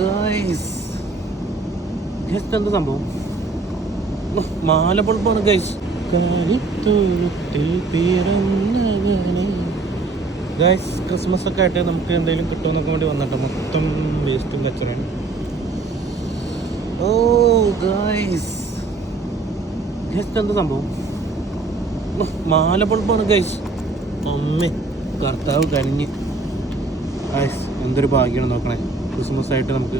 Guys എന്താ സംഭവം? മാല ബൾബാണ് guys. Guys Christmas ഒക്കെ ആയിട്ട് നമുക്ക് എന്തെങ്കിലും കിട്ടുമെന്നൊക്കെ വേണ്ടി വന്നിട്ട് മൊത്തം വേസ്റ്റും കച്ചറയാണ്. ഓ ഗൈസ് എന്താ സംഭവം? മാല ബൾബാണ് ഗൈസ്. അമ്മേ കർത്താവ് കഴിഞ്ഞ്. ഗൈസ് എന്തൊരു ഭാഗ്യമാണ് നോക്കണേ. ക്രിസ്മസ് ആയിട്ട് നമുക്ക്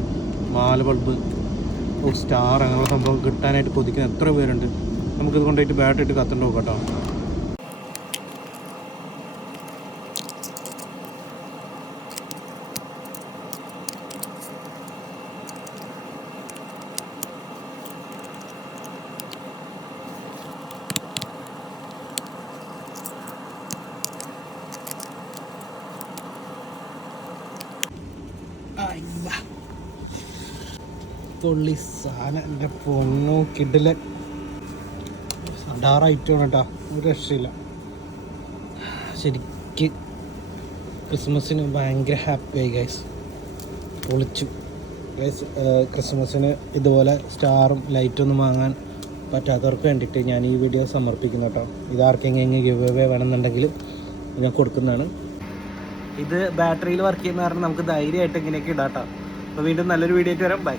മാല ബൾബ്, സ്റ്റാർ അങ്ങനെയുള്ള സംഭവം കിട്ടാനായിട്ട് കൊതിക്കുന്ന എത്ര പേരുണ്ട്. നമുക്കിത് കൊണ്ടുപോയിട്ട് ബാറ്ററി ഇട്ട് കത്തണ്ടോ കേട്ടോ. പൊള്ളി സാധനം എൻ്റെ പൊണ്ണു കിഡില് ഡാറായിട്ടാണ് കേട്ടോ. ഒരു രക്ഷയില്ല. ശരിക്ക് ക്രിസ്മസിന് ഭയങ്കര ഹാപ്പിയായി ഗൈസ്. പൊളിച്ചു ഗൈസ്. ക്രിസ്മസിന് ഇതുപോലെ സ്റ്റാറും ലൈറ്റൊന്നും വാങ്ങാൻ പറ്റാത്തവർക്ക് വേണ്ടിയിട്ട് ഞാൻ ഈ വീഡിയോ സമർപ്പിക്കുന്നു കേട്ടോ. ഇതാർക്കെങ്കിലും ഗിവ് അവേ വേണമെന്നുണ്ടെങ്കിൽ ഞാൻ കൊടുക്കുന്നതാണ്. ഇത് ബാറ്ററിയിൽ വർക്ക് ചെയ്യുന്ന കാരണം നമുക്ക് ധൈര്യമായിട്ട് ഇങ്ങനെയൊക്കെ ഇടാം കേട്ടോ. അപ്പോൾ വീണ്ടും നല്ലൊരു വീഡിയോ ആയിട്ട് വരാം. ബൈ.